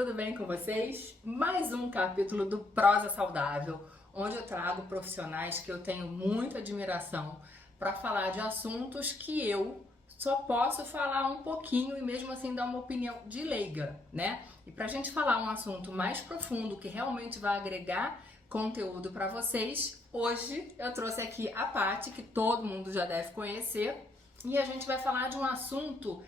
tudo bem com vocês? Mais um capítulo do Prosa Saudável, onde eu trago profissionais que eu tenho muita admiração para falar de assuntos que eu só posso falar um pouquinho e mesmo assim dar uma opinião de leiga, né? E pra gente falar um assunto mais profundo que realmente vai agregar conteúdo para vocês, hoje eu trouxe aqui a Paty, que todo mundo já deve conhecer, e a gente vai falar de um assunto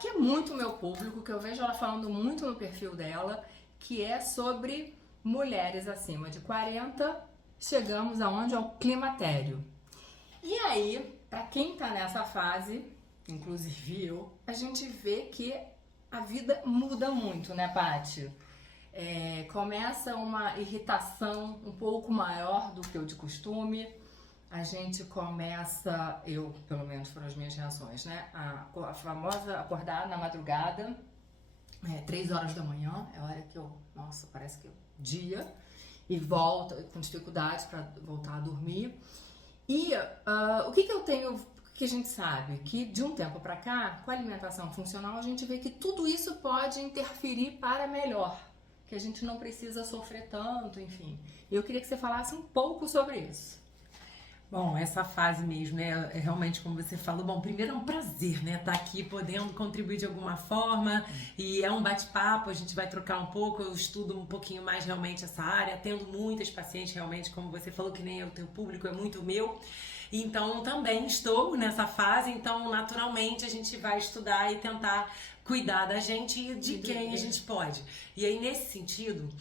que é muito meu público, que eu vejo ela falando muito no perfil dela, que é sobre mulheres acima de 40, chegamos aonde? Ao climatério. E aí, para quem tá nessa fase, inclusive eu, a gente vê que a vida muda muito, né, Paty? Começa uma irritação um pouco maior do que o de costume. A gente começa, eu, pelo menos foram as minhas reações, né? A famosa acordar na madrugada, 3 horas da manhã, é a hora que nossa, parece que dia, e volta com dificuldades para voltar a dormir. E o que eu tenho, que a gente sabe? Que de um tempo para cá, com a alimentação funcional, a gente vê que tudo isso pode interferir para melhor, que a gente não precisa sofrer tanto, enfim. Eu queria que você falasse um pouco sobre isso. Bom, essa fase mesmo, né, é realmente como você falou, bom, primeiro é um prazer, né, estar aqui podendo contribuir de alguma forma, e é um bate-papo, a gente vai trocar um pouco, eu estudo um pouquinho mais realmente essa área, atendo muitas pacientes realmente, como você falou, que nem o teu público é muito meu, então também estou nessa fase, então naturalmente a gente vai estudar e tentar cuidar da gente e de quem a gente pode. E aí nesse sentido,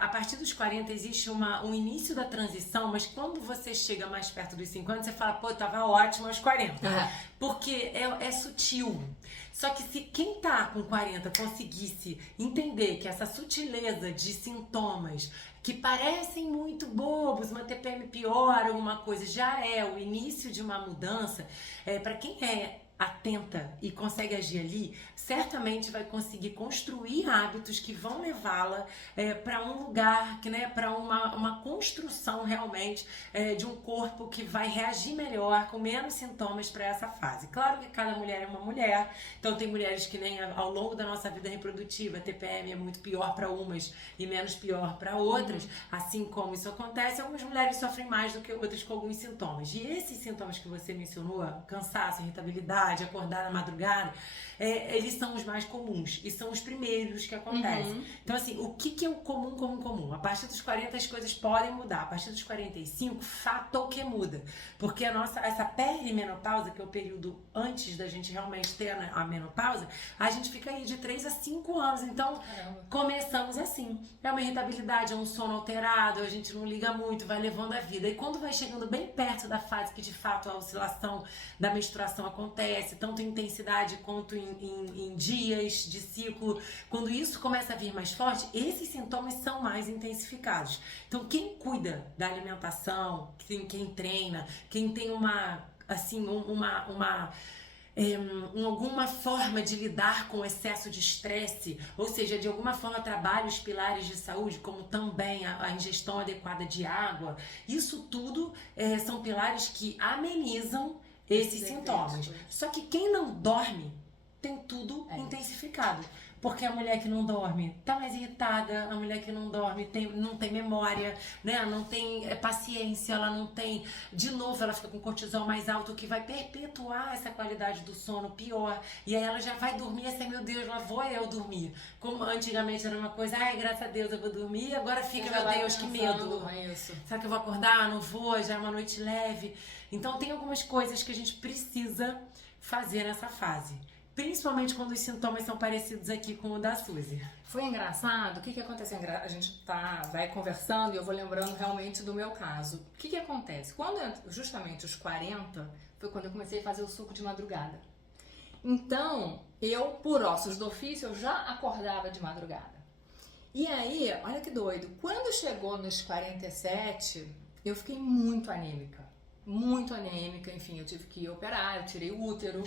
a partir dos 40 existe um início da transição, mas quando você chega mais perto dos 50, você fala, pô, tava ótimo aos 40. Porque é sutil. Só que se quem tá com 40 conseguisse entender que essa sutileza de sintomas que parecem muito bobos, uma TPM pior, alguma coisa, já é o início de uma mudança, para quem é atenta e consegue agir ali, certamente vai conseguir construir hábitos que vão levá-la para um lugar, que, né, para uma construção realmente de um corpo que vai reagir melhor, com menos sintomas para essa fase. Claro que cada mulher é uma mulher, então tem mulheres que nem ao longo da nossa vida reprodutiva, a TPM é muito pior para umas e menos pior para outras, assim como isso acontece, algumas mulheres sofrem mais do que outras com alguns sintomas. E esses sintomas que você mencionou, cansaço, irritabilidade, acordar na madrugada, eles são os mais comuns e são os primeiros que acontecem. Então assim, o que é o comum? A partir dos 40 as coisas podem mudar, a partir dos 45 fato que muda, porque essa perimenopausa, que é o período antes da gente realmente ter a menopausa, a gente fica aí de 3 a 5 anos, então começamos assim, é uma irritabilidade, é um sono alterado, a gente não liga muito, vai levando a vida, e quando vai chegando bem perto da fase que de fato a oscilação da menstruação acontece, tanto em intensidade quanto em dias de ciclo, quando isso começa a vir mais forte, esses sintomas são mais intensificados. Então quem cuida da alimentação, quem treina, quem tem alguma forma de lidar com o excesso de estresse, ou seja, de alguma forma trabalha os pilares de saúde, como também a ingestão adequada de água, isso tudo são pilares que amenizam esses sintomas. Só que quem não dorme tem tudo intensificado. Porque a mulher que não dorme tá mais irritada, a mulher que não dorme não tem memória, né? Não tem paciência, ela não tem... De novo, ela fica com cortisol mais alto, o que vai perpetuar essa qualidade do sono pior. E aí ela já vai dormir assim, meu Deus, lá vou eu dormir. Como antigamente era uma coisa, ai, graças a Deus eu vou dormir, agora fica, meu Deus, que medo. Será que eu vou acordar? Não vou, já é uma noite leve. Então tem algumas coisas que a gente precisa fazer nessa fase. Principalmente quando os sintomas são parecidos aqui com o da Suzy. Foi engraçado, o que aconteceu? A gente vai conversando e eu vou lembrando realmente do meu caso. O que acontece? Quando justamente os 40, foi quando eu comecei a fazer o suco de madrugada. Então, eu, por ossos do ofício, eu já acordava de madrugada. E aí, olha que doido, quando chegou nos 47, eu fiquei muito anêmica, enfim, eu tive que operar, eu tirei o útero.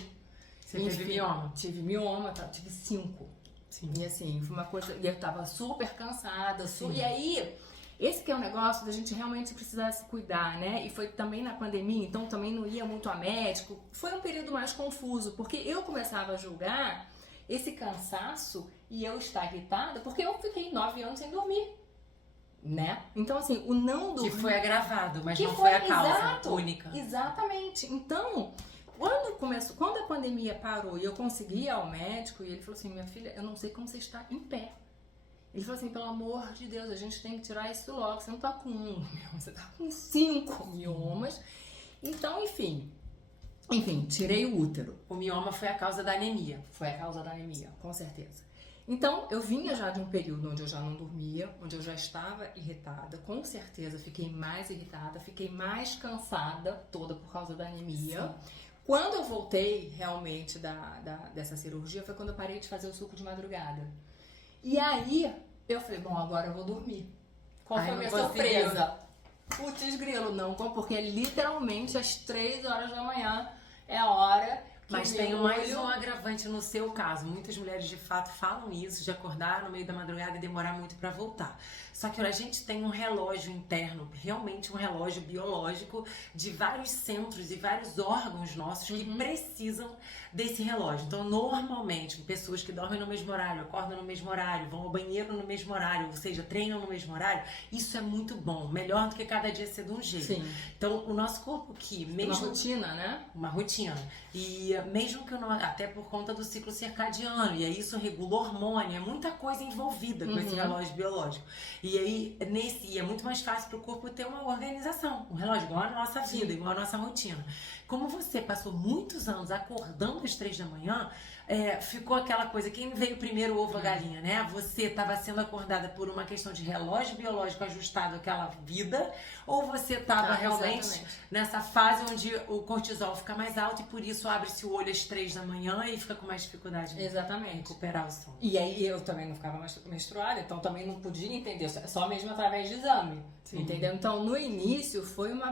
Você teve mioma? Tive mioma, tive 5. Sim. E assim, foi uma coisa... E eu tava super cansada. E aí, esse que é o negócio da gente realmente precisar se cuidar, né? E foi também na pandemia, então também não ia muito a médico. Foi um período mais confuso, porque eu começava a julgar esse cansaço e eu estar irritada porque eu fiquei 9 anos sem dormir, né? Então, assim, o não dormir... Que foi agravado, mas que não foi foi a causa exato, única. Exatamente. Então, quando a pandemia parou e eu consegui ir ao médico, e ele falou assim, minha filha, eu não sei como você está em pé. Ele falou assim, pelo amor de Deus, a gente tem que tirar isso logo. Você não tá com 1 mioma, você tá com 5 miomas. Então, enfim, tirei o útero. O mioma foi a causa da anemia. Foi a causa da anemia, com certeza. Então, eu vinha já de um período onde eu já não dormia, onde eu já estava irritada. Com certeza, fiquei mais irritada, fiquei mais cansada, toda por causa da anemia. Sim. Quando eu voltei, realmente, dessa cirurgia, foi quando eu parei de fazer o suco de madrugada. E aí, eu falei, bom, agora eu vou dormir. Qual foi a minha surpresa? Putz, grilo, não, porque literalmente às 3 horas da manhã é a hora. Mas tem mais um agravante no seu caso. Muitas mulheres de fato falam isso, de acordar no meio da madrugada e demorar muito para voltar. Só que a gente tem um relógio interno, realmente um relógio biológico de vários centros e vários órgãos nossos que precisam desse relógio. Então, normalmente, pessoas que dormem no mesmo horário, acordam no mesmo horário, vão ao banheiro no mesmo horário, ou seja, treinam no mesmo horário, isso é muito bom. Melhor do que cada dia ser de um jeito. Sim. Então, o nosso corpo que mesmo... Uma rotina, né? Uma rotina. E mesmo que até por conta do ciclo circadiano, e aí isso regula hormônio, é muita coisa envolvida com esse relógio biológico. E aí, é muito mais fácil para o corpo ter uma organização, um relógio igual a nossa vida, igual a nossa rotina. Como você passou muitos anos acordando às 3 da manhã, ficou aquela coisa, quem veio primeiro, o ovo a galinha, né? Você estava sendo acordada por uma questão de relógio biológico ajustado àquela vida, ou você estava realmente nessa fase onde o cortisol fica mais alto e por isso abre-se o olho às 3 da manhã e fica com mais dificuldade de recuperar o sono. E aí eu também não ficava mais menstruada, então também não podia entender, só mesmo através de exame. Sim. Entendeu? Então, no início, foi uma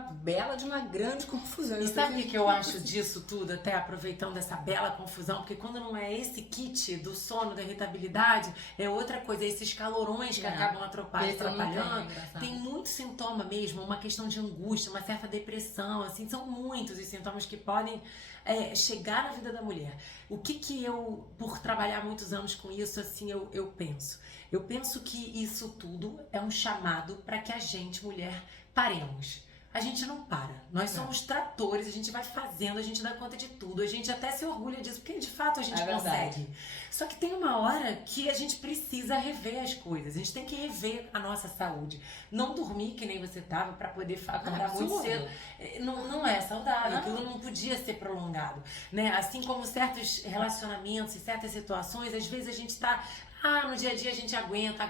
grande confusão. E sabe o que eu acho disso tudo, até aproveitando essa bela confusão? Porque quando não é esse kit do sono, da irritabilidade, é outra coisa, esses calorões que acabam atrapalhando. Tem muito sintoma mesmo, uma questão de angústia, uma certa depressão, assim, são muitos os sintomas que podem chegar na vida da mulher. O que eu, por trabalhar muitos anos com isso, assim, eu penso? Eu penso que isso tudo é um chamado para que a gente, mulher, paremos. A gente não para. Nós somos tratores, a gente vai fazendo, a gente dá conta de tudo. A gente até se orgulha disso, porque de fato a gente consegue. Só que tem uma hora que a gente precisa rever as coisas. A gente tem que rever a nossa saúde. Não dormir, que nem você tava, para poder acordar muito cedo. Não é saudável. Aquilo não podia ser prolongado, né? Assim como certos relacionamentos e certas situações, às vezes a gente tá... no dia a dia a gente aguenta,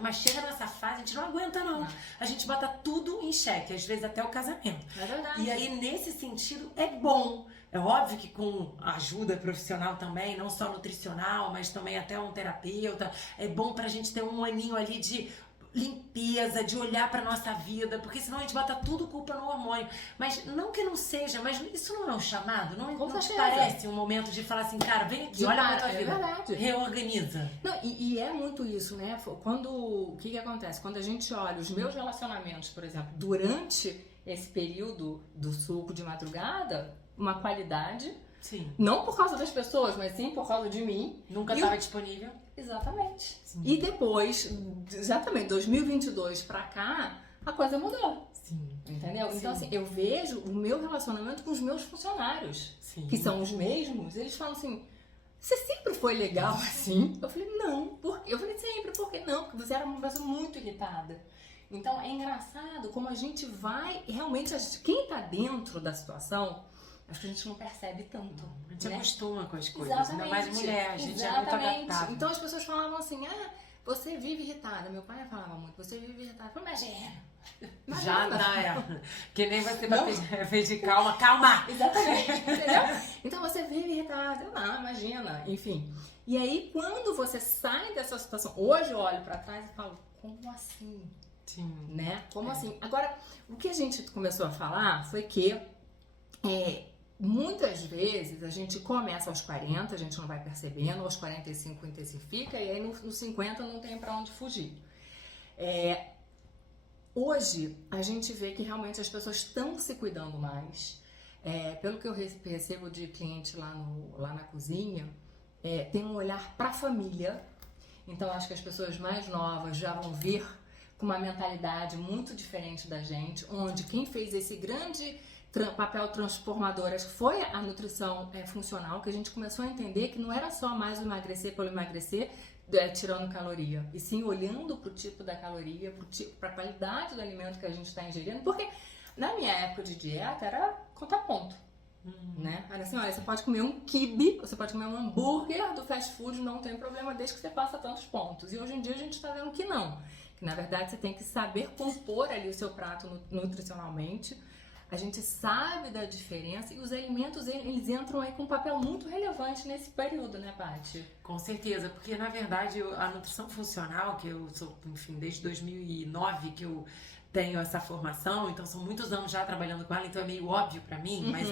mas chega nessa fase, a gente não aguenta não. A gente bota tudo em xeque, às vezes até o casamento. É verdade. E aí, nesse sentido, é bom. É óbvio que com ajuda profissional também, não só nutricional, mas também até um terapeuta, é bom pra gente ter um aninho ali de limpeza, de olhar pra nossa vida, porque senão a gente bota tudo culpa no hormônio. Mas não que não seja, mas isso não é um chamado? Não te parece um momento de falar assim, cara, vem aqui, olha pra tua vida, verdade. Reorganiza. Não, e é muito isso, né? O que acontece? Quando a gente olha os meus relacionamentos, por exemplo, durante esse período do suco de madrugada, uma qualidade... Sim. Não por causa das pessoas, mas sim por causa de mim. Nunca estava disponível. Exatamente. Sim. E depois, 2022 pra cá, a coisa mudou. Sim. Entendeu? Sim. Então, assim, eu vejo o meu relacionamento com os meus funcionários, que são os mesmos, eles falam assim, você sempre foi legal assim? Eu falei, não. Eu falei, sempre, por que não? Porque você era uma pessoa muito irritada. Então, é engraçado como a gente vai, realmente, quem tá dentro da situação... Acho que a gente não percebe tanto. A gente acostuma com as coisas, ainda mais mulher, a gente é muito adaptável. Então as pessoas falavam assim, você vive irritada. Meu pai falava muito, você vive irritada. Eu falei, imagina. Já não que nem você fez de calma. Exatamente, entendeu? Então você vive irritada. Eu não, imagina, enfim. E aí quando você sai dessa situação, hoje eu olho pra trás e falo, como assim? Sim. Né? Como assim? Agora, o que a gente começou a falar foi que muitas vezes a gente começa aos 40, a gente não vai percebendo, aos 45 intensifica e aí nos 50 não tem pra onde fugir. Hoje a gente vê que realmente as pessoas estão se cuidando mais. Pelo que eu recebo de cliente lá na cozinha, tem um olhar pra família. Então acho que as pessoas mais novas já vão vir com uma mentalidade muito diferente da gente, onde quem fez esse grande papel transformador acho que foi a nutrição funcional, que a gente começou a entender que não era só mais o emagrecer pelo emagrecer, tirando caloria, e sim olhando para o tipo da caloria, para a qualidade do alimento que a gente está ingerindo, porque na minha época de dieta era contar ponto, né? Era assim, olha, você pode comer um quibe, você pode comer um hambúrguer do fast food, não tem problema, desde que você faça tantos pontos. E hoje em dia a gente está vendo que não, que na verdade você tem que saber compor ali o seu prato nutricionalmente. A gente sabe da diferença e os alimentos, eles entram aí com um papel muito relevante nesse período, né, Paty? Com certeza, porque na verdade a nutrição funcional, que eu sou, enfim, desde 2009 que eu tenho essa formação, então são muitos anos já trabalhando com ela, então é meio óbvio pra mim, mas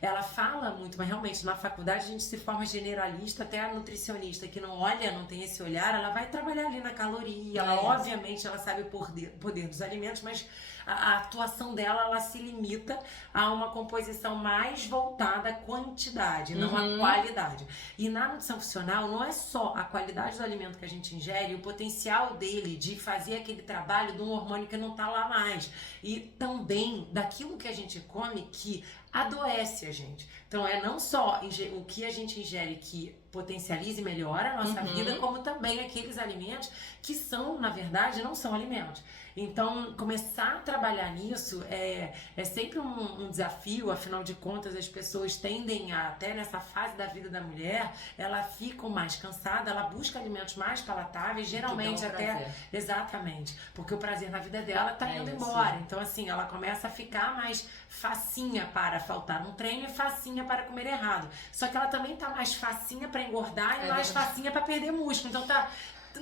ela fala muito, mas realmente na faculdade a gente se forma generalista, até a nutricionista que não olha, não tem esse olhar, ela vai trabalhar ali na caloria, ela obviamente ela sabe o poder dos alimentos, mas a atuação dela, ela se limita a uma composição mais voltada à quantidade, não à qualidade. E na nutrição funcional, não é só a qualidade do alimento que a gente ingere, o potencial dele de fazer aquele trabalho de um hormônio que não está lá mais. E também daquilo que a gente come que adoece a gente. Então é não só o que a gente ingere que potencializa e melhora a nossa vida, como também aqueles alimentos que são, na verdade, não são alimentos. Então, começar a trabalhar nisso é sempre um desafio, afinal de contas, as pessoas tendem a, até nessa fase da vida da mulher, ela fica mais cansada, ela busca alimentos mais palatáveis, geralmente até... Prazer. Exatamente, porque o prazer na vida dela tá indo embora. Então, assim, ela começa a ficar mais facinha para faltar um treino e facinha para comer errado. Só que ela também tá mais facinha para engordar e mais facinha para perder músculo. Então,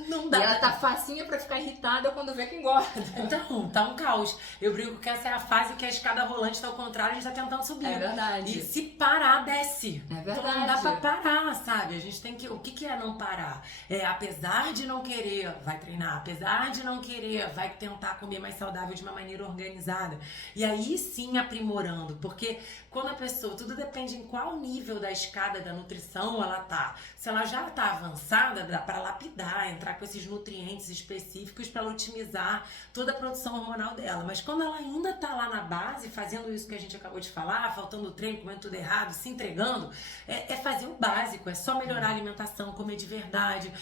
não dá. E ela tá facinha pra ficar irritada quando vê que engorda. Então, tá um caos. Eu brinco que essa é a fase que a escada rolante tá ao contrário, a gente tá tentando subir. É verdade. E se parar, desce. É verdade. Então não dá pra parar, sabe? A gente tem que... O que é não parar? Apesar de não querer, vai treinar. Apesar de não querer, vai tentar comer mais saudável de uma maneira organizada. E aí sim aprimorando. Porque quando a pessoa... Tudo depende em qual nível da escada da nutrição ela tá. Se ela já tá avançada, dá pra lapidar, entrar com esses nutrientes específicos para otimizar toda a produção hormonal dela. Mas quando ela ainda tá lá na base, fazendo isso que a gente acabou de falar, faltando treino, comendo tudo errado, se entregando, é fazer o básico, é só melhorar a alimentação, comer de verdade,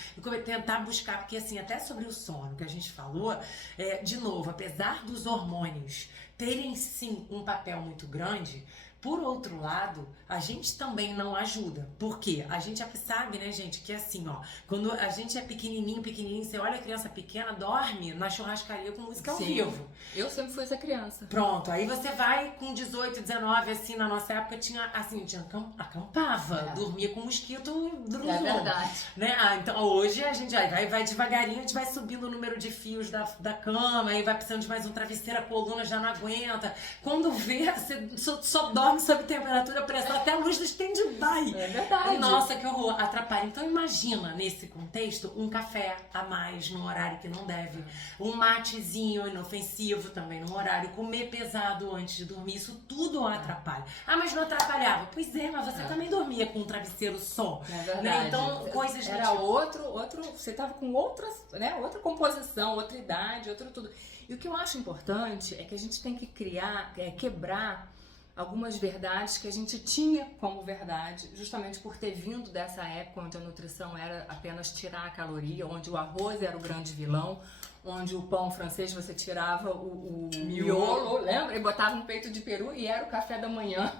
tentar buscar, porque assim, até sobre o sono que a gente falou, de novo, apesar dos hormônios terem sim um papel muito grande, por outro lado, a gente também não ajuda. Por quê? A gente sabe, né, gente, que assim, ó, quando a gente é pequenininho, você olha a criança pequena, dorme na churrascaria com música ao vivo. Eu sempre fui essa criança. Pronto, aí você vai com 18, 19, assim, na nossa época acampava, dormia com mosquito É verdade. né? Então hoje a gente vai devagarinho, a gente vai subindo o número de fios da cama, aí vai precisando de mais um travesseiro, a coluna já não aguenta. Quando vê, você só dorme sob temperatura, pressão, até a luz do stand-by. É verdade. Nossa, que horror, atrapalha. Então imagina, nesse contexto, um café a mais no horário que não deve, um matezinho inofensivo também no horário, comer pesado antes de dormir, isso tudo atrapalha. Ah, mas não atrapalhava? Pois é, mas você também dormia com um travesseiro só. É verdade. Né? Então, coisas... Era outro, você tava com outras, né, outra composição, outra idade, outro tudo. E o que eu acho importante é que a gente tem que quebrar algumas verdades que a gente tinha como verdade, justamente por ter vindo dessa época onde a nutrição era apenas tirar a caloria, onde o arroz era o grande vilão, onde o pão francês você tirava o miolo, lembra? E botava um peito de peru e era o café da manhã.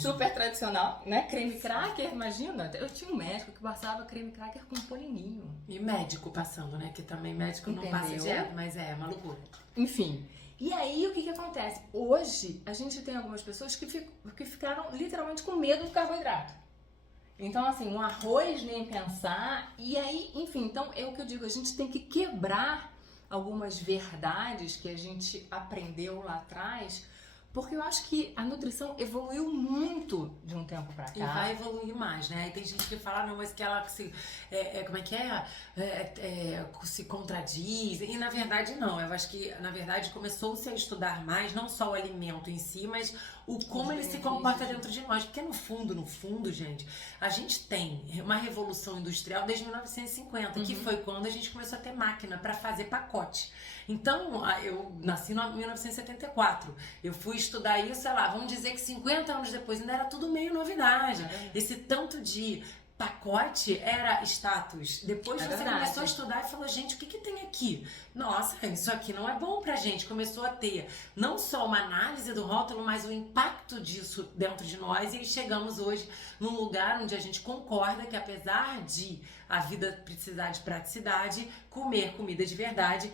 Super tradicional, né? Creme cracker, imagina. Eu tinha um médico que passava creme cracker com polininho. E médico passando, né? Que também médico não passa dieta, mas é uma loucura. Enfim. E aí, o que acontece? Hoje, a gente tem algumas pessoas que ficaram literalmente com medo do carboidrato. Então, assim, um arroz nem pensar. E aí, enfim, então é o que eu digo, a gente tem que quebrar algumas verdades que a gente aprendeu lá atrás, porque eu acho que a nutrição evoluiu muito de um tempo pra cá. E vai evoluir mais, né? Aí tem gente que fala, não, mas que ela se contradiz. E na verdade não. Eu acho que, na verdade, começou-se a estudar mais, não só o alimento em si, mas como ele se comporta dentro de nós. Porque no fundo, gente, a gente tem uma revolução industrial desde 1950, que foi quando a gente começou a ter máquina para fazer pacote. Então, eu nasci em 1974. Eu fui estudar isso, sei lá, vamos dizer que 50 anos depois ainda era tudo meio novidade. Esse tanto de pacote era status. Depois você começou a estudar e falou, gente, o que tem aqui? Nossa, isso aqui não é bom pra gente. Começou a ter não só uma análise do rótulo, mas o impacto disso dentro de nós. E aí chegamos hoje num lugar onde a gente concorda que, apesar de a vida precisar de praticidade, comer comida de verdade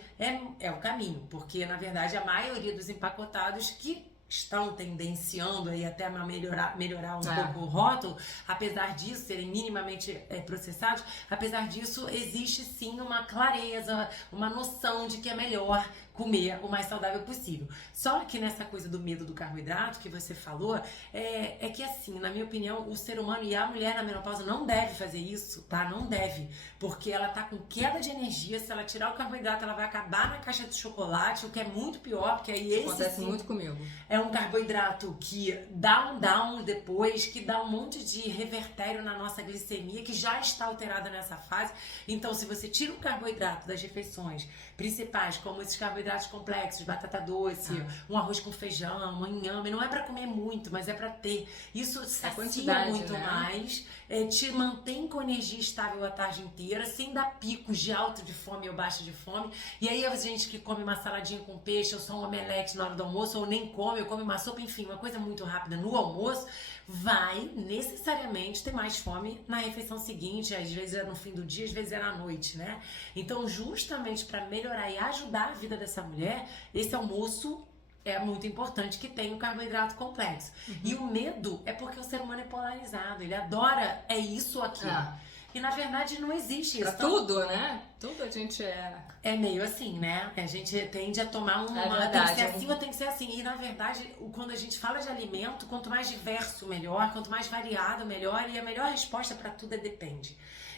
é o caminho. Porque, na verdade, a maioria dos empacotados que estão tendenciando aí até a melhorar um pouco o rótulo, apesar disso serem minimamente processados, apesar disso existe sim uma clareza, uma noção de que é melhor comer o mais saudável possível. Só que nessa coisa do medo do carboidrato que você falou, é que assim, na minha opinião, o ser humano e a mulher na menopausa não deve fazer isso, tá? Não deve, porque ela tá com queda de energia, se ela tirar o carboidrato, ela vai acabar na caixa de chocolate, o que é muito pior, porque aí esse acontece muito comigo. É um carboidrato que dá um down depois, que dá um monte de revertério na nossa glicemia, que já está alterada nessa fase. Então, se você tira o carboidrato das refeições principais, como esses carboidratos complexos, batata doce, um arroz com feijão, um inhame, não é para comer muito, mas é para ter. Isso sacia muito mais, te mantém com energia estável a tarde inteira, sem dar picos de alto de fome ou baixo de fome. E aí a gente que come uma saladinha com peixe, ou só um omelete na hora do almoço, ou nem come, ou come uma sopa, enfim, uma coisa muito rápida no almoço, vai necessariamente ter mais fome na refeição seguinte, às vezes é no fim do dia, às vezes é na noite, né? Então, justamente para melhorar e ajudar a vida dessa mulher, esse almoço é muito importante que tenha o carboidrato complexo. E o medo é porque o ser humano é polarizado, ele adora isso ou aquilo. E na verdade não existe isso. Pra tudo, né? Tudo a gente é meio assim, né? A gente tende a tomar tem que ser assim ou tem que ser assim. E na verdade, quando a gente fala de alimento, quanto mais diverso, melhor. Quanto mais variado, melhor. E a melhor resposta pra tudo é depende.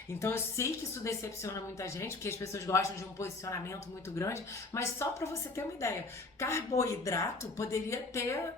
Então eu sei que isso decepciona muita gente, porque as pessoas gostam de um posicionamento muito grande, mas só para você ter uma ideia, carboidrato poderia ter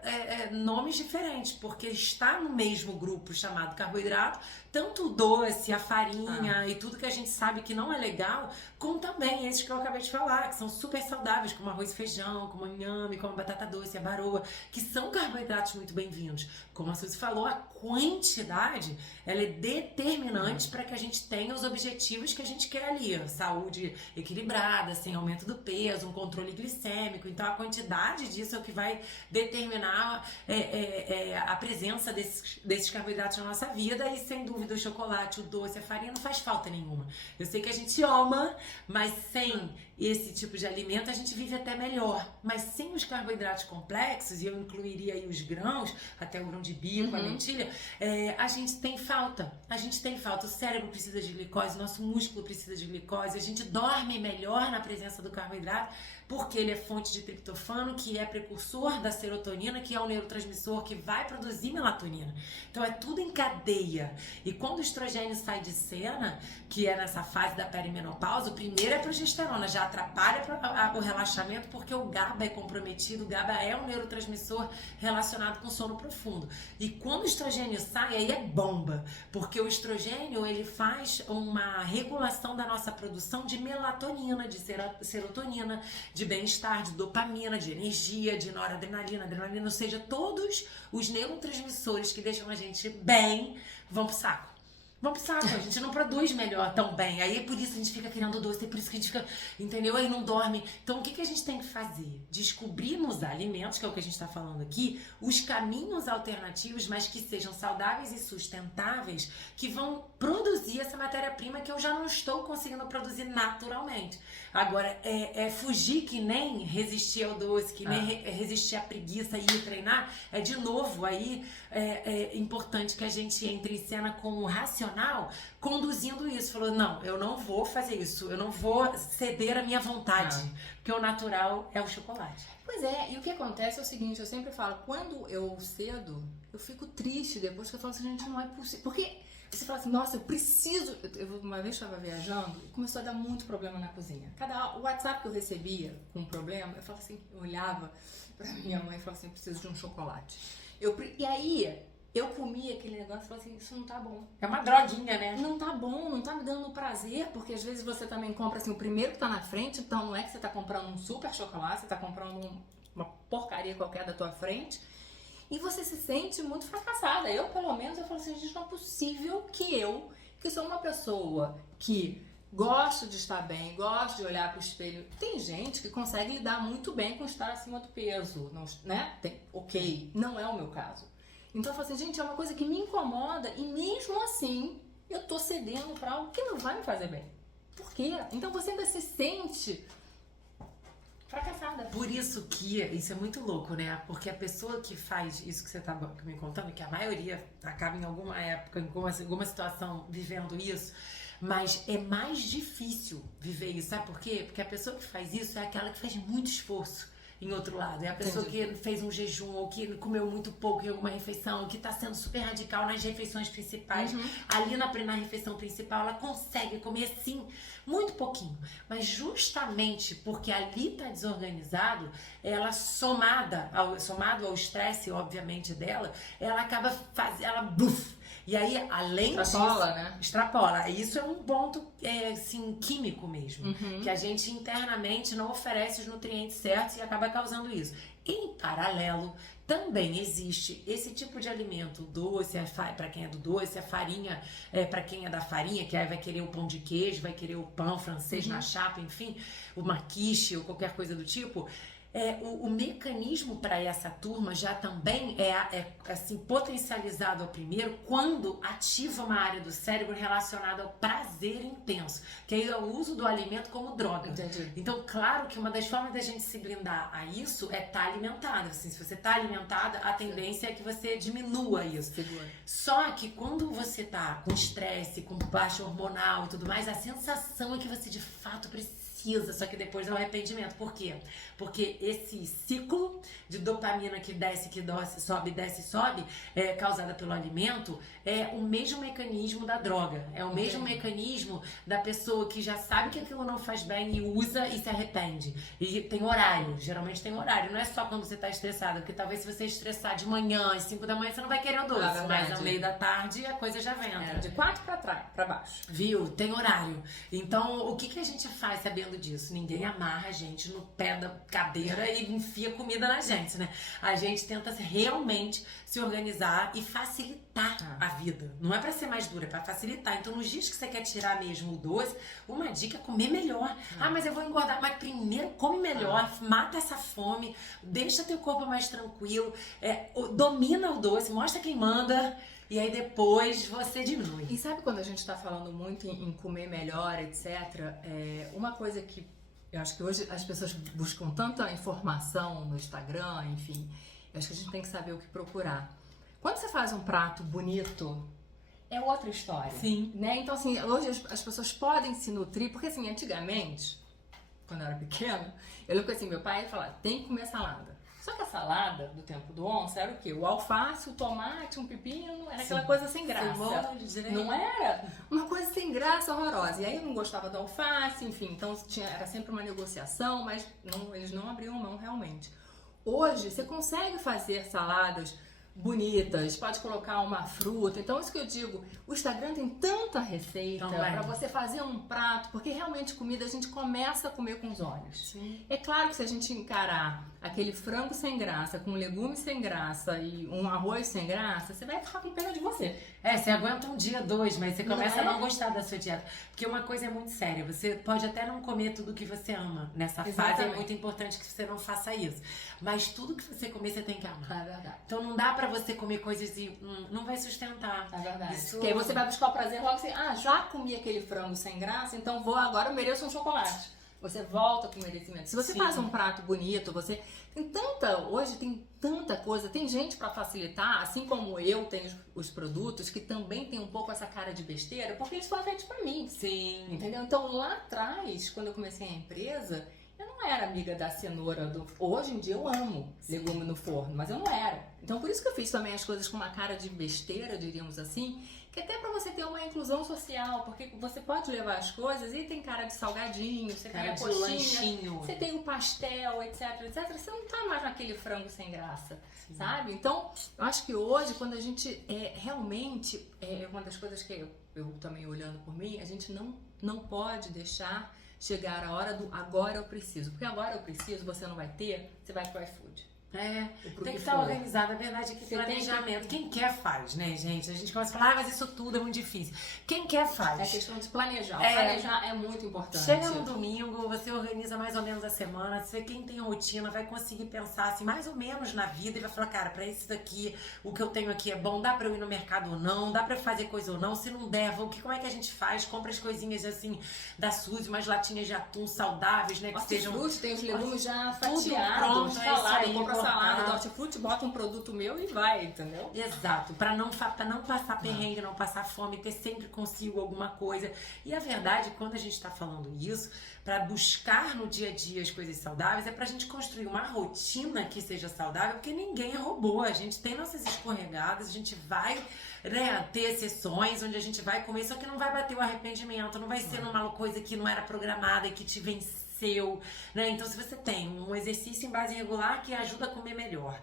nomes diferentes, porque está no mesmo grupo chamado carboidrato, tanto o doce, a farinha e tudo que a gente sabe que não é legal, como também esses que eu acabei de falar, que são super saudáveis, como arroz e feijão, como inhame, como batata doce, a baroa, que são carboidratos muito bem-vindos. Como a Suzy falou, a quantidade ela é determinante para que a gente tenha os objetivos que a gente quer ali, saúde equilibrada, sem aumento do peso, um controle glicêmico. Então a quantidade disso é o que vai determinar a presença desses carboidratos na nossa vida. E sem dúvida o chocolate, o doce, a farinha não faz falta nenhuma. Eu sei que a gente ama, mas sem esse tipo de alimento a gente vive até melhor. Mas sem os carboidratos complexos, e eu incluiria aí os grãos, até o grão de bico, a lentilha, a gente tem falta. A gente tem falta. O cérebro precisa de glicose, o nosso músculo precisa de glicose, a gente dorme melhor na presença do carboidrato, porque ele é fonte de triptofano, que é precursor da serotonina, que é o neurotransmissor que vai produzir melatonina. Então é tudo em cadeia. E quando o estrogênio sai de cena, que é nessa fase da perimenopausa, o primeiro é a progesterona, já atrapalha o relaxamento, porque o GABA é comprometido. O GABA é um neurotransmissor relacionado com sono profundo. E quando o estrogênio sai, aí é bomba, porque o estrogênio ele faz uma regulação da nossa produção de melatonina, de serotonina, de bem-estar, de dopamina, de energia, de noradrenalina, adrenalina, ou seja, todos os neurotransmissores que deixam a gente bem vão pro saco. Vamos pro saco, a gente não produz melhor tão bem. Aí é por isso que a gente fica querendo doce, é por isso que a gente fica, entendeu? Aí não dorme. Então o que a gente tem que fazer? Descobrir nos alimentos, que é o que a gente está falando aqui, os caminhos alternativos, mas que sejam saudáveis e sustentáveis, que vão produzir essa matéria-prima que eu já não estou conseguindo produzir naturalmente. Agora, fugir que nem resistir ao doce, que nem resistir à preguiça e ir treinar, de novo aí é importante que a gente entre em cena com o racional conduzindo isso. Falou, não, eu não vou fazer isso, eu não vou ceder à minha vontade, porque o natural é o chocolate. Pois é, e o que acontece é o seguinte, eu sempre falo, quando eu cedo, eu fico triste depois que eu falo assim, gente, não é possível, porque você fala assim, nossa, eu preciso. Uma vez eu estava viajando e começou a dar muito problema na cozinha. Cada WhatsApp que eu recebia com um problema, eu falava assim, eu olhava pra minha mãe e falava assim, eu preciso de um chocolate. E aí, eu comi aquele negócio e falei assim, isso não tá bom. É uma droguinha, né? Não tá bom, não tá me dando prazer, porque às vezes você também compra assim, o primeiro que tá na frente, então não é que você tá comprando um super chocolate, você tá comprando uma porcaria qualquer da tua frente, e você se sente muito fracassada. Eu, pelo menos, eu falo assim, gente, não é possível que sou uma pessoa que gosto de estar bem, gosto de olhar pro espelho. Tem gente que consegue lidar muito bem com estar acima do peso, não, né? Ok, não é o meu caso. Então eu falo assim, gente, é uma coisa que me incomoda e mesmo assim eu tô cedendo pra algo que não vai me fazer bem. Por quê? Então você ainda se sente fracassada. Por isso que isso é muito louco, né? Porque a pessoa que faz isso que você tá me contando, que a maioria acaba em alguma época, em alguma situação vivendo isso, mas é mais difícil viver isso, sabe por quê? Porque a pessoa que faz isso é aquela que faz muito esforço em outro lado. É a pessoa que fez um jejum ou que comeu muito pouco em alguma refeição, que tá sendo super radical nas refeições principais. Ali na refeição principal, ela consegue comer, sim, muito pouquinho. Mas justamente porque ali tá desorganizado, ela somado ao estresse, obviamente, dela, ela acaba fazendo, e aí, além extrapola, disso, né? Extrapola. Isso é um ponto, assim, químico mesmo. Que a gente internamente não oferece os nutrientes certos e acaba causando isso. Em paralelo, também existe esse tipo de alimento doce, para quem é do doce, a farinha, para quem é da farinha, que aí vai querer o pão de queijo, vai querer o pão francês na chapa, enfim, uma quiche ou qualquer coisa do tipo. O mecanismo para essa turma já também é assim, potencializado ao primeiro quando ativa uma área do cérebro relacionada ao prazer intenso, que aí é o uso do alimento como droga. Entendi. Então, claro que uma das formas da gente se blindar a isso é estar alimentada. Assim, se você está alimentada, a tendência é que você diminua isso. Segura. Só que quando você tá com estresse, com baixa hormonal e tudo mais, a sensação é que você de fato precisa, só que depois é o arrependimento. Por quê? Porque esse ciclo de dopamina que desce, que sobe, desce e sobe, causada pelo alimento, é o mesmo mecanismo da droga. É o mesmo mecanismo da pessoa que já sabe que aquilo não faz bem e usa e se arrepende. E tem horário, geralmente tem horário. Não é só quando você tá estressada, porque talvez se você estressar de manhã, às 5 da manhã, você não vai querer o doce. Mas ao meio da tarde, a coisa já vem. De 4 pra baixo. Viu? Tem horário. Então, o que a gente faz sabendo disso? Ninguém amarra a gente no pé da cadeira e enfia comida na gente, né? A gente tenta realmente se organizar e facilitar a vida. Não é pra ser mais dura, é pra facilitar. Então, nos dias que você quer tirar mesmo o doce, uma dica é comer melhor. Mas eu vou engordar. Mas primeiro come melhor, mata essa fome, deixa teu corpo mais tranquilo, domina o doce, mostra quem manda. E aí depois você diminui. E sabe quando a gente tá falando muito em comer melhor, etc. Uma coisa que eu acho que hoje as pessoas buscam tanta informação no Instagram, enfim, eu acho que a gente tem que saber o que procurar. Quando você faz um prato bonito, é outra história. Sim. Né? Então, assim, hoje as pessoas podem se nutrir, porque assim, antigamente, quando eu era pequena, eu lembro que assim, meu pai falava, tem que comer salada. Só que a salada do tempo do onça era o quê? O alface, o tomate, um pepino, era aquela coisa sem graça. Não era? Uma coisa sem graça, horrorosa. E aí eu não gostava do alface, enfim, então era sempre uma negociação, mas eles não abriam mão realmente. Hoje você consegue fazer saladas bonitas, pode colocar uma fruta. Então, isso que eu digo, o Instagram tem tanta receita pra você fazer um prato, porque realmente comida a gente começa a comer com os olhos. Sim. É claro que se a gente encarar aquele frango sem graça, com legumes sem graça e um arroz sem graça, você vai ficar com pena de você. Você aguenta um dia, 2, mas você começa a não gostar da sua dieta. Porque uma coisa é muito séria, você pode até não comer tudo que você ama. Nessa fase é muito importante que você não faça isso. Mas tudo que você comer, você tem que amar. É verdade. Então não dá pra você comer coisas e não vai sustentar. É verdade. Porque aí você vai buscar o prazer logo assim, já comi aquele frango sem graça, então agora eu mereço um chocolate. Você volta com o merecimento. Se você faz um prato bonito, hoje tem tanta coisa, tem gente pra facilitar, assim como eu tenho os produtos que também tem um pouco essa cara de besteira, porque eles foram feitos pra mim. Sim. Entendeu? Então lá atrás, quando eu comecei a empresa, eu não era amiga da cenoura Hoje em dia eu amo legume no forno, mas eu não era. Então por isso que eu fiz também as coisas com uma cara de besteira, diríamos assim, que até para você ter uma inclusão social, porque você pode levar as coisas e tem cara de salgadinho, você tem a coxinha, lanchinho. você tem o pastel, etc, etc. Você não tá mais naquele frango sem graça, sabe? Então, eu acho que hoje, quando a gente realmente, uma das coisas que eu também olhando por mim, a gente não pode deixar chegar a hora do agora eu preciso. Porque agora eu preciso, você não vai ter, você vai pro iFood. Tem que estar organizado. A verdade é que planejamento. Quem quer faz, né, gente? A gente começa a falar, mas isso tudo é muito difícil. Quem quer faz. É questão de planejar. Planejar é muito importante. Chega no domingo, você organiza mais ou menos a semana. Você, quem tem rotina, vai conseguir pensar assim, mais ou menos na vida e vai falar, cara, pra isso daqui, o que eu tenho aqui é bom, dá pra eu ir no mercado ou não, dá pra eu fazer coisa ou não. Se não der, como é que a gente faz? Compra as coisinhas assim da Suzy, umas latinhas de atum saudáveis, né? Que sejam. Tem os legumes já tudo fatiados, pronto, eu compro salada do hortifruti, bota um produto meu e vai, entendeu? Exato, pra não passar perrengue, não passar fome, ter sempre consigo alguma coisa. E a verdade, quando a gente tá falando isso, pra buscar no dia a dia as coisas saudáveis, é pra gente construir uma rotina que seja saudável, porque ninguém é robô, a gente tem nossas escorregadas, a gente vai, né, ter sessões onde a gente vai comer, só que não vai bater o arrependimento, não vai ser numa coisa que não era programada e que te venceu. Né? Então, se você tem um exercício em base regular que ajuda a comer melhor,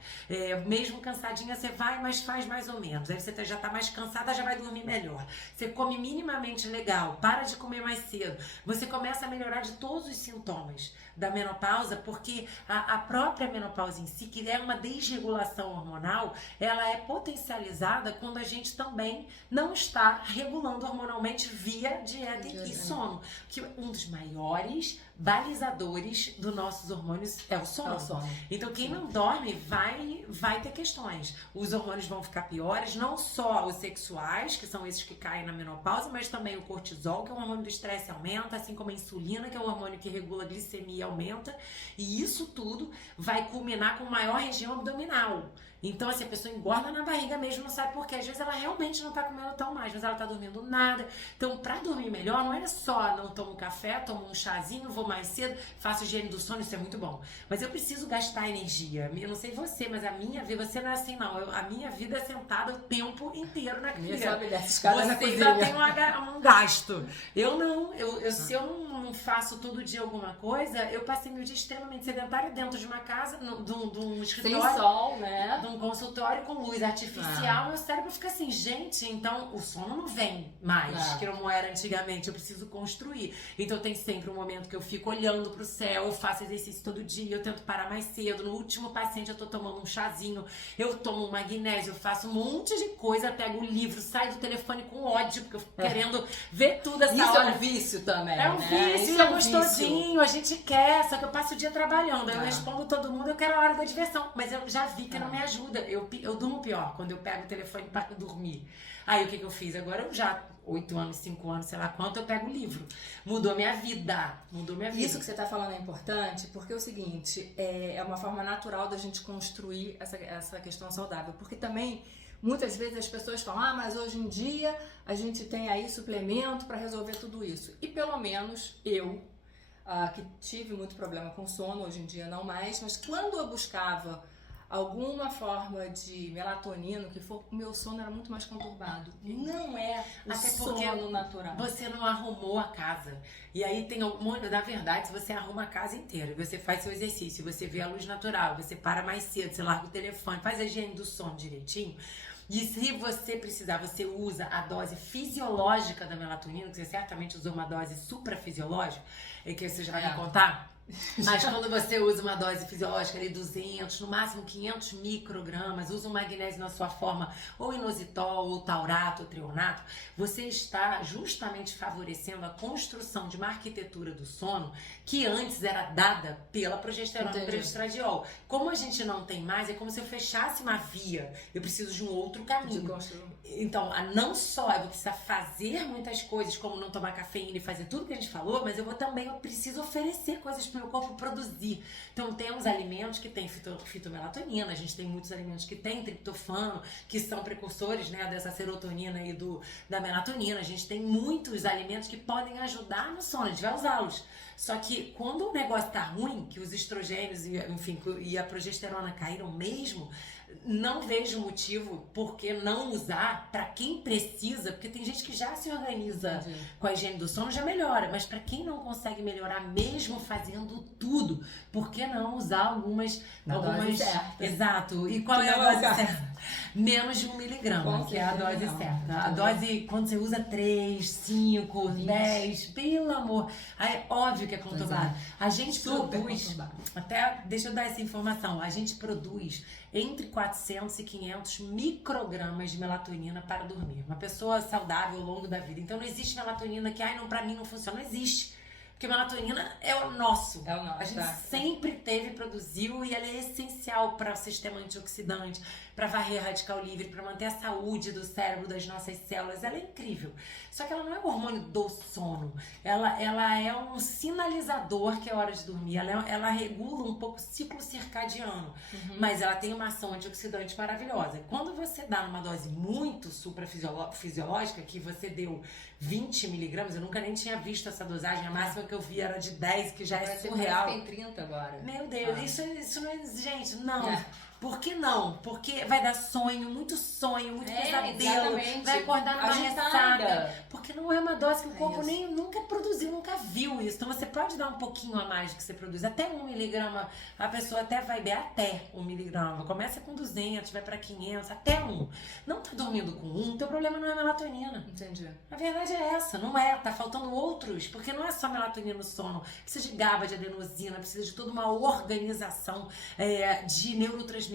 mesmo cansadinha, você vai, mas faz mais ou menos. Aí você já tá mais cansada, já vai dormir melhor. Você come minimamente legal, para de comer mais cedo. Você começa a melhorar de todos os sintomas da menopausa, porque a própria menopausa em si, que é uma desregulação hormonal, ela é potencializada quando a gente também não está regulando hormonalmente via dieta e sono. Que um dos maiores balizadores dos nossos hormônios é o sono. Então quem não dorme vai ter questões. Os hormônios vão ficar piores, não só os sexuais, que são esses que caem na menopausa, mas também o cortisol, que é o hormônio do estresse, aumenta, assim como a insulina, que é o hormônio que regula a glicemia, aumenta. E isso tudo vai culminar com maior região abdominal. Então, assim, a pessoa engorda na barriga mesmo, não sabe por quê. Às vezes ela realmente não tá comendo tão mais, mas ela tá dormindo nada. Então, pra dormir melhor, não é só não tomo café, tomo um chazinho, vou mais cedo, faço higiene do sono, isso é muito bom. Mas eu preciso gastar energia. Eu não sei você, mas a minha vida, você não é assim, não. A minha vida é sentada o tempo inteiro na cama. Você ainda tem um gasto. Eu não. Se eu não faço todo dia alguma coisa, eu passei meu dia extremamente sedentário dentro de uma casa, de um escritório. Sem sol, né? Um consultório com luz artificial, meu cérebro fica assim, gente, então o sono não vem mais, que não era antigamente, eu preciso construir. Então tem sempre um momento que eu fico olhando pro céu, eu faço exercício todo dia, eu tento parar mais cedo, no último paciente eu tô tomando um chazinho, eu tomo um magnésio, eu faço um monte de coisa, pego o livro, saio do telefone com ódio, porque eu fico querendo ver tudo essa Isso hora. É um vício também, É um vício, é gostosinho, a gente quer, só que eu passo o dia trabalhando, eu respondo todo mundo, eu quero a hora da diversão, mas eu já vi que não me ajuda. Eu durmo pior quando eu pego o telefone para dormir. Aí o que eu fiz? Agora eu já 8 anos, 5 anos, sei lá quanto, eu pego o livro. Mudou minha vida. Isso que você tá falando é importante, porque é o seguinte, é uma forma natural da gente construir essa questão saudável. Porque também, muitas vezes as pessoas falam, mas hoje em dia a gente tem aí suplemento para resolver tudo isso. E pelo menos eu, que tive muito problema com sono, hoje em dia não mais, mas quando eu buscava alguma forma de melatonina, o meu sono era muito mais conturbado. Não é o sono natural. Você não arrumou a casa. E aí tem na verdade, se você arruma a casa inteira, você faz seu exercício, você vê a luz natural, você para mais cedo, você larga o telefone, faz a higiene do sono direitinho. E se você precisar, você usa a dose fisiológica da melatonina, que você certamente usou uma dose suprafisiológica, que você já vai me contar. Mas quando você usa uma dose fisiológica ali 200, no máximo 500 microgramas, usa um magnésio na sua forma ou inositol, ou taurato, ou treonato, você está justamente favorecendo a construção de uma arquitetura do sono que antes era dada pela progesterona e pelo estradiol. Como a gente não tem mais, é como se eu fechasse uma via. Eu preciso de um outro caminho. Então, não só eu vou precisar fazer muitas coisas, como não tomar cafeína e fazer tudo que a gente falou, mas eu preciso oferecer coisas para o meu corpo produzir. Então, temos alimentos que têm fitomelatonina, a gente tem muitos alimentos que têm triptofano, que são precursores, né, dessa serotonina e da melatonina. A gente tem muitos alimentos que podem ajudar no sono, a gente vai usá-los. Só que quando o negócio tá ruim, que os estrogênios e a progesterona caíram mesmo, não vejo motivo por que não usar para quem precisa, porque tem gente que já se organiza com a higiene do sono, já melhora, mas para quem não consegue melhorar mesmo fazendo tudo, por que não usar algumas dose certa. Exato. E qual é a dose certa? Menos de 1 miligrama, que é a dose certa. A dose, quando você usa 3, 5, 10, pelo amor, aí é óbvio que é conturbado. A gente produz, até deixa eu dar essa informação, a gente produz entre 400 e 500 microgramas de melatonina para dormir. Uma pessoa saudável ao longo da vida. Então não existe melatonina que, não, pra mim não funciona. Não existe. Porque melatonina é o nosso. É o nosso. A gente sempre teve, produziu, e ela é essencial para o sistema antioxidante, para varrer radical livre, para manter a saúde do cérebro, das nossas células. Ela é incrível. Só que ela não é o hormônio do sono. Ela é um sinalizador que é hora de dormir. Ela regula um pouco o ciclo circadiano. Mas ela tem uma ação antioxidante maravilhosa. Quando você dá numa dose muito suprafisiológica, que você deu 20 miligramas, eu nunca nem tinha visto essa dosagem, a máxima que eu vi era de 10, que já é surreal. Tem 30 agora. Meu Deus, isso não é... Gente, não. Por que não? Porque vai dar sonho, muito pesadelo. Exatamente. Vai acordar numa ressaca. Porque não é uma dose que o corpo nem nunca produziu, nunca viu isso. Então você pode dar um pouquinho a mais do que você produz. Até 1 miligrama, a pessoa até vai beber até 1 miligrama. Começa com 200, vai pra 500, até 1. Não tá dormindo com 1, teu problema não é melatonina. Entendi. A verdade é essa, não é. Tá faltando outros, porque não é só melatonina no sono. Precisa de GABA, de adenosina, precisa de toda uma organização de neurotransmissores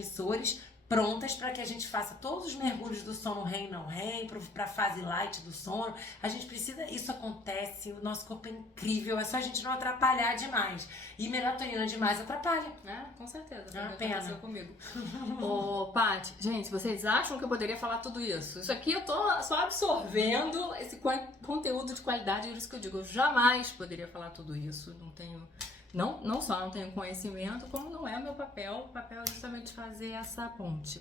prontas para que a gente faça todos os mergulhos do sono REM, não REM, para a fase light do sono. A gente precisa, isso acontece, o nosso corpo é incrível, é só a gente não atrapalhar demais. E melatonina demais atrapalha. Com certeza. É uma pena. Aconteceu comigo. Ô, Paty, gente, vocês acham que eu poderia falar tudo isso? Isso aqui eu tô só absorvendo esse conteúdo de qualidade, é isso que eu digo. Eu jamais poderia falar tudo isso, não tenho... Não só não tenho conhecimento, como não é o meu papel. O papel é justamente fazer essa ponte.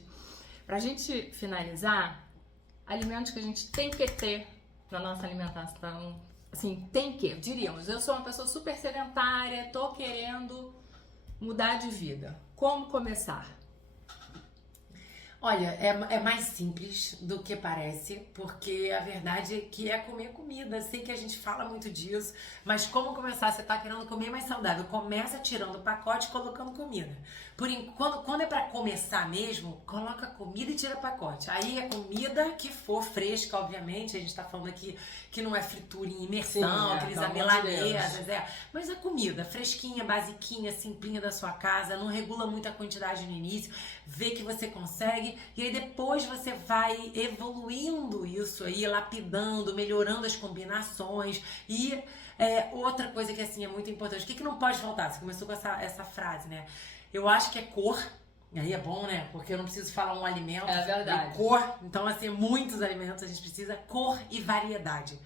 Pra gente finalizar, alimentos que a gente tem que ter na nossa alimentação, assim, diríamos, eu sou uma pessoa super sedentária, tô querendo mudar de vida. Como começar? Olha, é mais simples do que parece, porque a verdade é que é comer comida. Sei que a gente fala muito disso, mas como começar? Você tá querendo comer mais saudável, começa tirando o pacote e colocando comida. Quando é pra começar mesmo, coloca comida e tira pacote. Aí é comida que for fresca, obviamente. A gente tá falando aqui que não é fritura em imersão, aqueles milanesas, mas a comida fresquinha, basiquinha, simplinha da sua casa, não regula muito a quantidade no início, vê que você consegue, e aí depois você vai evoluindo isso aí, lapidando, melhorando as combinações. E outra coisa que assim é muito importante, o que não pode faltar? Você começou com essa frase, né? Eu acho que é cor. E aí é bom, né? Porque eu não preciso falar um alimento. É verdade. Cor. Então, assim, muitos alimentos a gente precisa cor e variedade.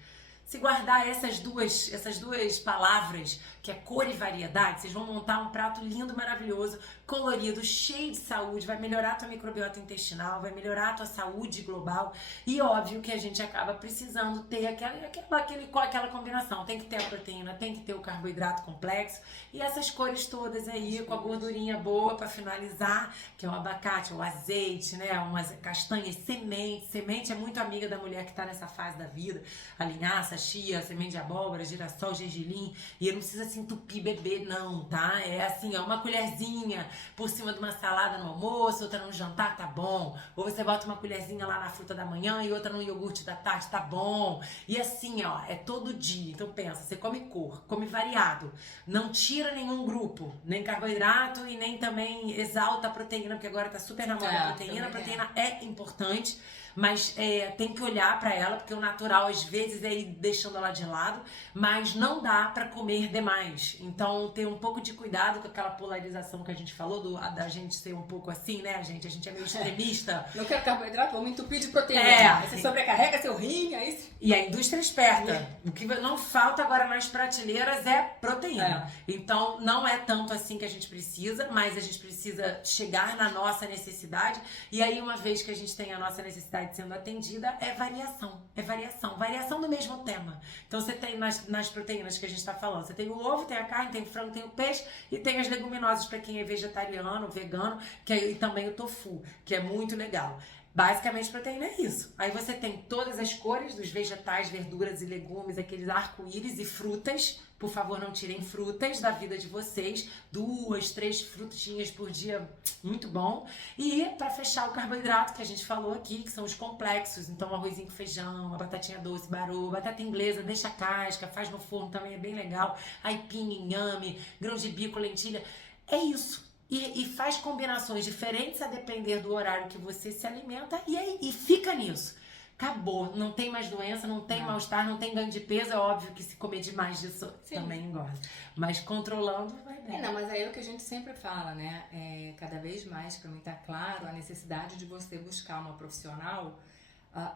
Se guardar essas duas palavras, que é cor e variedade, vocês vão montar um prato lindo, maravilhoso, colorido, cheio de saúde, vai melhorar a tua microbiota intestinal, vai melhorar a tua saúde global. E óbvio que a gente acaba precisando ter aquela combinação. Tem que ter a proteína, tem que ter o carboidrato complexo e essas cores todas aí, com a gordurinha boa para finalizar, que é o abacate, o azeite, né? Umas castanhas, semente. Semente é muito amiga da mulher que tá nessa fase da vida. A linhaça, chia, semente de abóbora, girassol, gergelim. E não precisa se entupir, beber, não, tá? É assim, uma colherzinha por cima de uma salada no almoço, outra no jantar, tá bom. Ou você bota uma colherzinha lá na fruta da manhã e outra no iogurte da tarde, tá bom. E assim, é todo dia. Então pensa, você come cor, come variado. Não tira nenhum grupo, nem carboidrato e nem também exalta a proteína, porque agora tá super na moda a proteína. A proteína é importante, mas tem que olhar pra ela, porque o natural às vezes é ir deixando ela de lado, mas não dá pra comer demais. Então ter um pouco de cuidado com aquela polarização que a gente falou, da gente ser um pouco assim, né, gente? A gente é meio extremista. Não quero carboidrato, vamos entupir de proteína. Aí você sobrecarrega seu rim, aí... E a indústria é esperta. O que não falta agora nas prateleiras é proteína. Então não é tanto assim que a gente precisa, mas a gente precisa chegar na nossa necessidade. E aí, uma vez que a gente tem a nossa necessidade sendo atendida é variação. É variação. Variação do mesmo tema. Então você tem nas proteínas que a gente está falando, você tem o ovo, tem a carne, tem o frango, tem o peixe e tem as leguminosas para quem é vegetariano, vegano, e também o tofu, que é muito legal. Basicamente, proteína é isso. Aí você tem todas as cores dos vegetais, verduras e legumes, aqueles arco-íris e frutas. Por favor, não tirem frutas da vida de vocês. 2, 3 frutinhas por dia, muito bom. E para fechar o carboidrato que a gente falou aqui, que são os complexos. Então, arrozinho com feijão, a batatinha doce, baru, batata inglesa, deixa a casca, faz no forno, também é bem legal. Aipim, inhame, grãos de bico, lentilha. É isso. E faz combinações diferentes a depender do horário que você se alimenta e fica nisso. Acabou, não tem mais doença, não tem mal-estar, não tem ganho de peso. É óbvio que se comer demais disso também engorda. Mas controlando vai bem. Não, mas aí é o que a gente sempre fala, né? Cada vez mais, pra mim tá claro, a necessidade de você buscar uma profissional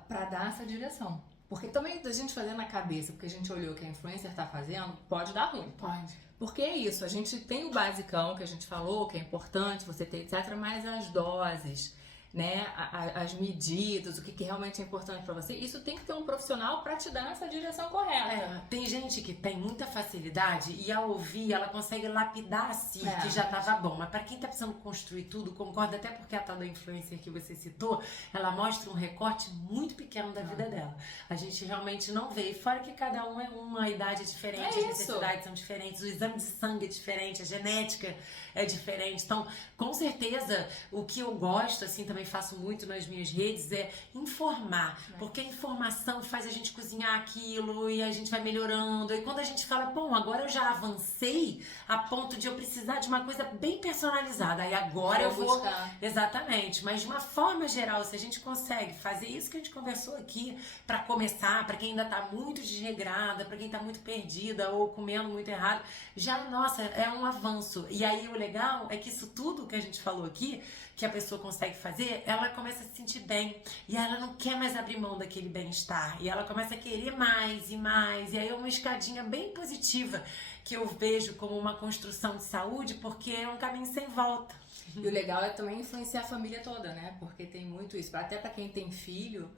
pra dar essa direção. Porque também a gente fazer na cabeça, porque a gente olhou que a influencer tá fazendo, pode dar ruim. Pode. Porque é isso, a gente tem o basicão que a gente falou, que é importante você ter, etc., mas as doses, né, as medidas, o que realmente é importante pra você, isso tem que ter um profissional pra te dar essa direção correta. Tem gente que tem muita facilidade e ao ouvir ela consegue lapidar assim, que já tava bom. Mas pra quem tá precisando construir tudo, concorda até porque a tal da influencer que você citou, ela mostra um recorte muito pequeno da vida dela. A gente realmente não vê. E fora que cada um é uma idade é diferente, as necessidades são diferentes, o exame de sangue é diferente, a genética é diferente. Então, com certeza, o que eu gosto, assim, também faço muito nas minhas redes, é informar. Porque a informação faz a gente cozinhar aquilo e a gente vai melhorando. E quando a gente fala, bom, agora eu já avancei a ponto de eu precisar de uma coisa bem personalizada. Aí agora eu vou... buscar. Exatamente. Mas de uma forma geral, se a gente consegue fazer isso que a gente conversou aqui, pra começar, pra quem ainda tá muito desregrada, pra quem tá muito perdida ou comendo muito errado, já, nossa, é um avanço. E aí o legal é que isso tudo que a gente falou aqui, que a pessoa consegue fazer, ela começa a se sentir bem. E ela não quer mais abrir mão daquele bem-estar. E ela começa a querer mais e mais. E aí é uma escadinha bem positiva que eu vejo como uma construção de saúde, porque é um caminho sem volta. E o legal é também influenciar a família toda, né? Porque tem muito isso. Até pra quem tem filho,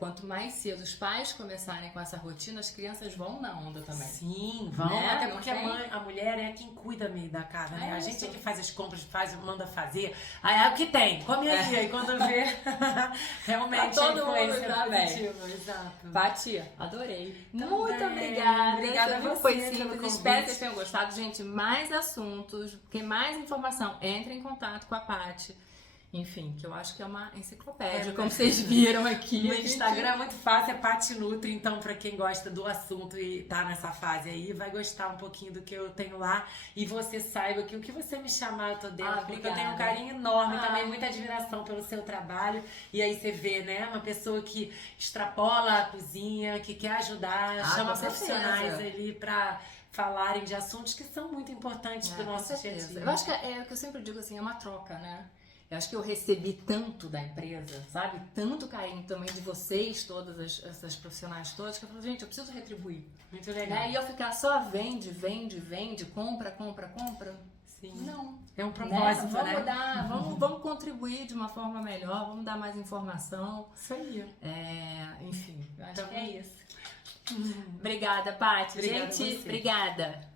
quanto mais cedo os pais começarem com essa rotina, as crianças vão na onda também. Sim, vão. Né? Até porque a mulher é quem cuida meio da casa, né? A gente é que faz as compras, manda fazer. Aí é o que tem, come aí. Aí quando vê, realmente todo a mundo influência tá é positiva. Exato. Paty, adorei. Também. Muito obrigada. Obrigada a você Foi pelo simples. convite. Espero que vocês tenham gostado. Gente, mais assuntos, quer mais informação, entre em contato com a Paty. Enfim, que eu acho que é uma enciclopédia, como vocês viram aqui. O Instagram é muito fácil, é Paty Nutri, então pra quem gosta do assunto e tá nessa fase aí, vai gostar um pouquinho do que eu tenho lá. E você saiba que o que você me chamar, eu tô dentro, porque eu tenho um carinho enorme, também muita admiração pelo seu trabalho. E aí você vê, né, uma pessoa que extrapola a cozinha, que quer ajudar, chama profissionais ali pra falarem de assuntos que são muito importantes pro nosso dia a dia. Eu acho que é o que eu sempre digo assim, é uma troca, né? Eu acho que eu recebi tanto da empresa, sabe? Tanto carinho também de vocês, todas essas profissionais todas, que eu falo, gente, eu preciso retribuir. Muito legal. Né? E eu ficar só vende, compra. Sim. Não. É um propósito, Vamos né? dar, vamos contribuir de uma forma melhor, vamos dar mais informação. Isso aí. Enfim, eu acho Então, que é isso. Obrigada, Paty. Obrigada a Gente, você. obrigada.